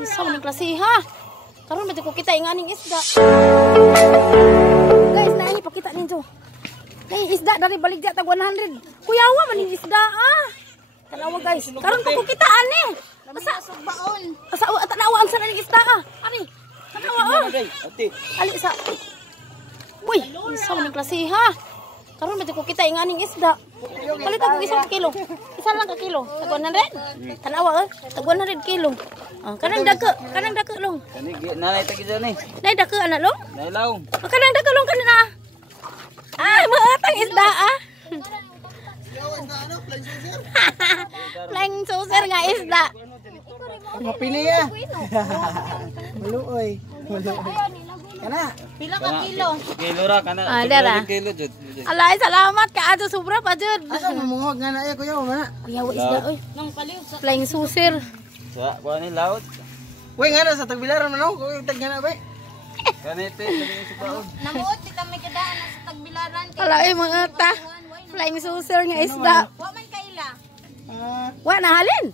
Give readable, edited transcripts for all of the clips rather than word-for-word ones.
Isa man klase ha. Karon medyo ko kita inganing isda. Guys, nahi pakita ninyo. Nahi isda dari baligya tag 100. Kuyawa man ning isda ah. Tanawa guys. Karon ko kita ani. Asa baon. Asa tanawa ang sana ning isda ah. Ani. Tanawa oh. Ali sa. Uy, isa man klase ha. Karon medyo ko kita inganing isda. Palit ako isang kilo. Isa lang ka kilo. Tag 100. Tanawa tag 100 kilo. Ah, kanang dako long. Kani nanay tagi ni. Nay dako ana long? Nay law. Kanang dako long kanina. Ay, maatang isda ah. Flying saucer nga isda. Mapili ya. Maluoy. Kana. Pila ka kilo? Kilo ra kana. Ah, dara. Kilo jud. Alay, salamat ka ato sobra pa jud. Asa mamungog nga na kuya mana? Kuya wa isda oy. Nang paliw sa flying saucer. Sa kuan ni laut. Uy nga na sa tagbilaran man ko tag nga na ba? Kanete kani sa baon. Namuot di kami kadaan sa tagbilaran kay Alay, mga ta. Flying saucer nga isda. wa man kaila. Wa na halin.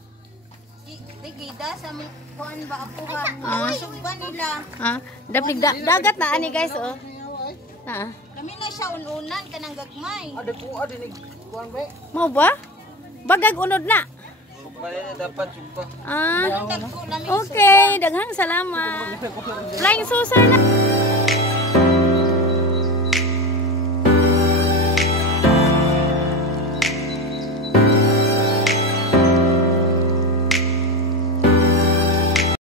Digida sa kuan ba apuhan. Sugba nila. Ah, dagat na ani guys oh. Ah. Kami na siya ununan kanang gagmay. Ada ko ada ni kuan ba? Mau ba? Bagag unod na. Bali na dapat jumpa. Ah. Dagko lami. Okay, daghang salamat. Flying saucer na.